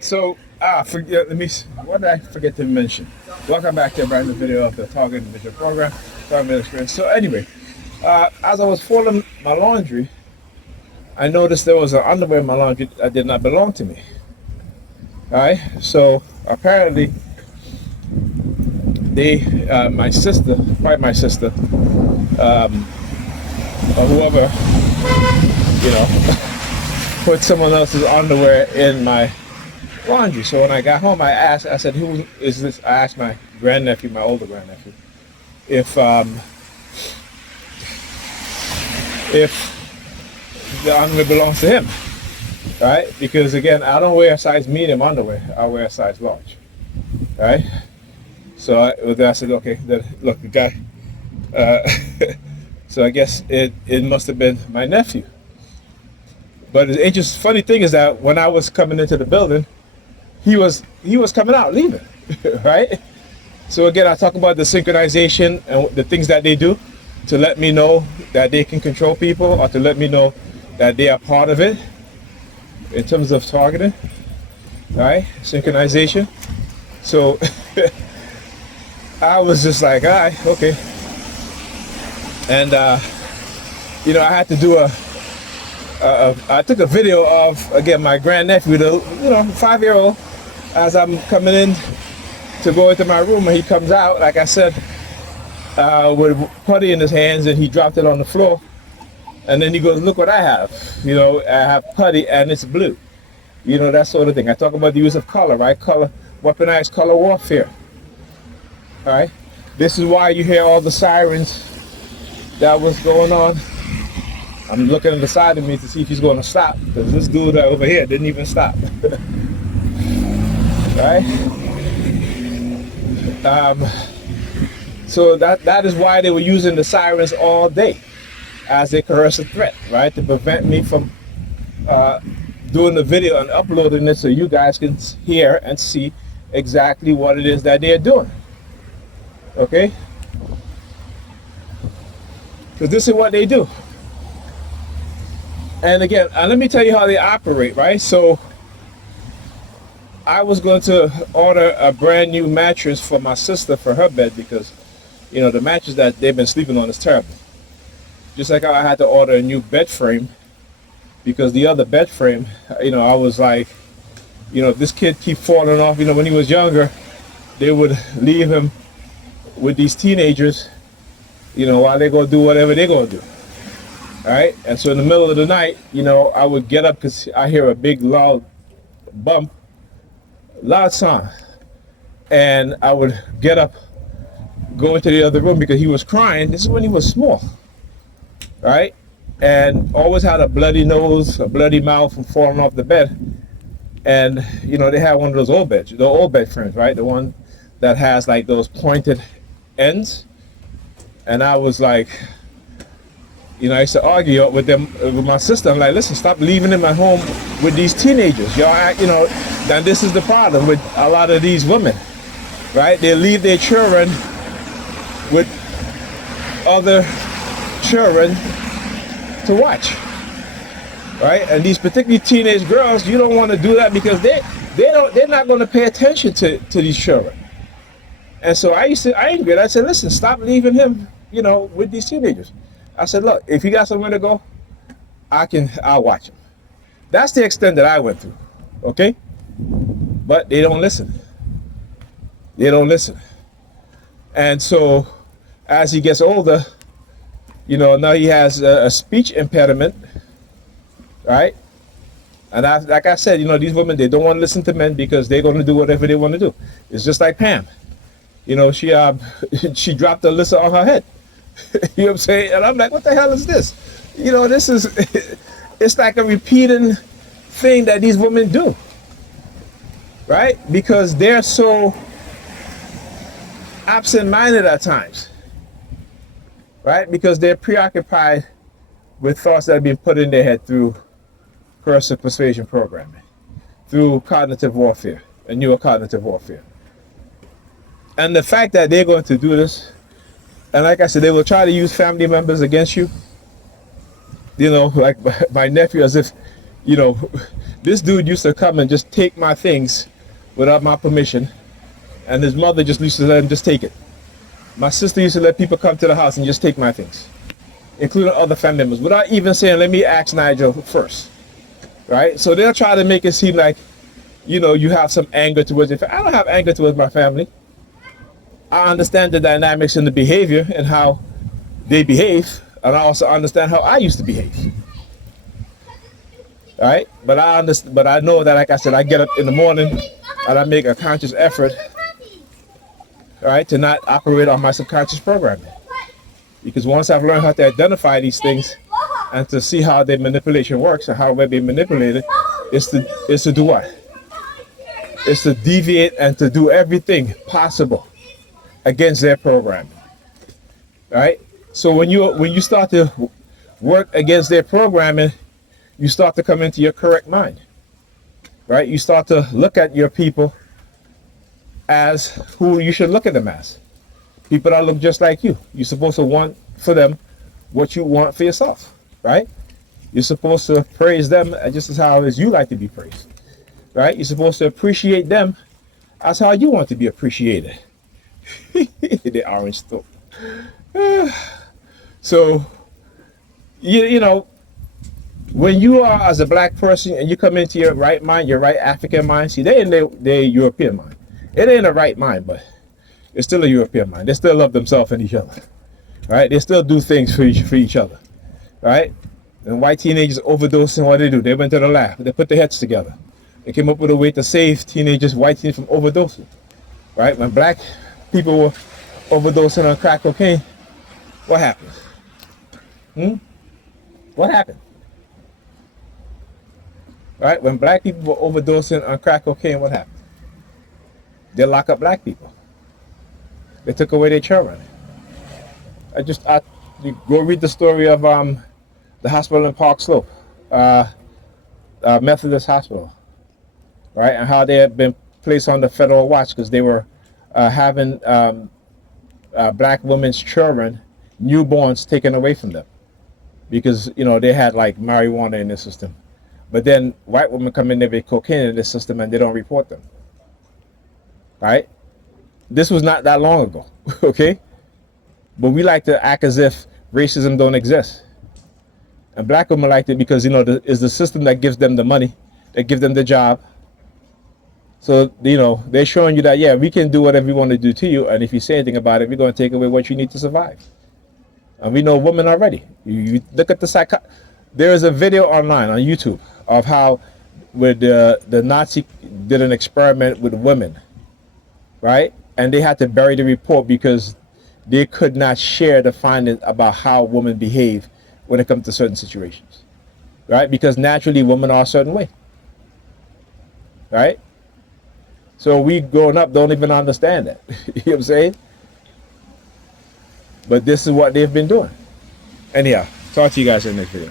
So, forget. What did I forget to mention? Welcome back to a brand new video of the Target Individual Program, Target Experience. So, anyway, as I was folding my laundry, I noticed there was an underwear in my laundry that did not belong to me. All right. So apparently, my sister, quite my sister, or whoever, you know, put someone else's underwear in my laundry. So when I got home, I said, "Who is this?" I asked my grandnephew, my older grandnephew, if the underwear belongs to him, right? Because again, I don't wear a size medium underwear. I wear a size large, right? So I said, okay, then look, the guy. Uh, so I guess it must have been my nephew. But the interesting, funny thing is that when I was coming into the building, he was coming out, leaving, right? So again, I talk about the synchronization and the things that they do to let me know that they can control people, or to let me know that they are part of it in terms of targeting, right? Synchronization. So I was just like, all right, okay. And I had to do I took a video of, again, my grandnephew, the 5-year-old, as I'm coming in to go into my room, and he comes out, like I said, with putty in his hands, and he dropped it on the floor. And then he goes, look what I have. I have putty and it's blue. That sort of thing. I talk about the use of color, right? Color, weaponized color warfare. All right. This is why you hear all the sirens that was going on. I'm looking at the side of me to see if he's going to stop, because this dude over here didn't even stop. Right? So that is why they were using the sirens all day as a coercive threat, right? To prevent me from doing the video and uploading it so you guys can hear and see exactly what it is that they're doing. Okay? Because this is what they do. And again, let me tell you how they operate, right? So I was going to order a brand new mattress for my sister for her bed, because the mattress that they've been sleeping on is terrible. Just like how I had to order a new bed frame, because the other bed frame, I was like, if this kid keep falling off, when he was younger, they would leave him with these teenagers, while they go do whatever they gonna do. All right. And so in the middle of the night, I would get up because I hear a big loud bump, loud sound, and I would get up, go into the other room because he was crying. This is when he was small, right? And always had a bloody nose, a bloody mouth from falling off the bed. And they had one of those old beds, the old bed frames, right? The one that has like those pointed ends. And I was like, I used to argue with them, with my sister. I'm like, listen, stop leaving them at home with these teenagers. Y'all, and this is the problem with a lot of these women, right? They leave their children with other children to watch, right? And these particularly teenage girls, you don't want to do that, because they're not going to pay attention to these children. And so I angry. I said, listen, stop leaving him, with these teenagers. I said, look, if you got somewhere to go, I'll watch him. That's the extent that I went through, okay? But they don't listen. They don't listen. And so as he gets older, now he has a speech impediment, right? And like I said, these women, they don't want to listen to men because they're going to do whatever they want to do. It's just like Pam. She dropped Alyssa on her head. You know what I'm saying? And I'm like, what the hell is this? This is, it's like a repeating thing that these women do, right? Because they're so absent-minded at times, right? Because they're preoccupied with thoughts that have been put in their head through coercive persuasion programming, through cognitive warfare and neurocognitive warfare. And the fact that they're going to do this, and like I said, they will try to use family members against you. Like my nephew, as if, they This dude used to come and just take my things without my permission, and his mother just used to let him just take it. My sister used to let people come to the house and just take my things, including other family members, without even saying, let me ask Nigel first, right? So they'll try to make it seem like, you know, you have some anger towards it. I don't have anger towards my family. I understand the dynamics and the behavior and how they behave, and I also understand how I used to behave. All right, but I know that, like I said, I get up in the morning and I make a conscious effort, all right, to not operate on my subconscious programming. Because once I've learned how to identify these things and to see how their manipulation works and how we're being manipulated, is to do what? It's to deviate and to do everything possible against their programming. Right? So when you start to work against their programming, you start to come into your correct mind. Right? You start to look at your people as who you should look at them as. People that look just like you. You're supposed to want for them what you want for yourself. Right? You're supposed to praise them just as how as you like to be praised. Right? You're supposed to appreciate them as how you want to be appreciated. The orange stuff. So, you know, when you are as a black person and you come into your right mind, your right African mind, see, they're in their European mind. It ain't a right mind, but it's still a European mind. They still love themselves and each other. Right? They still do things for each other. Right? And white teenagers overdosing, what do? They went to the lab. They put their heads together. They came up with a way to save white teenagers from overdosing. Right? When black people were overdosing on crack cocaine, what happened? What happened? Right? When black people were overdosing on crack cocaine, what happened? They lock up black people. They took away their children. You go read the story of the hospital in Park Slope, Methodist Hospital, right? And how they had been placed on the federal watch because they were having black women's children, newborns, taken away from them because, you know, they had like marijuana in their system. But then white women come in there with cocaine in the system and they don't report them. Right? This was not that long ago, okay? But we like to act as if racism don't exist. And black women like it because, you know, it's the system that gives them the money, that gives them the job. So, you know, they're showing you that, yeah, we can do whatever we want to do to you. And if you say anything about it, we're going to take away what you need to survive. And we know women already. You look at there is a video online on YouTube of how the Nazi did an experiment with women, right? And they had to bury the report because they could not share the findings about how women behave when it comes to certain situations, right? Because naturally women are a certain way, right? So we growing up don't even understand that. You know what I'm saying? But this is what they've been doing. Anyhow, talk to you guys in the next video.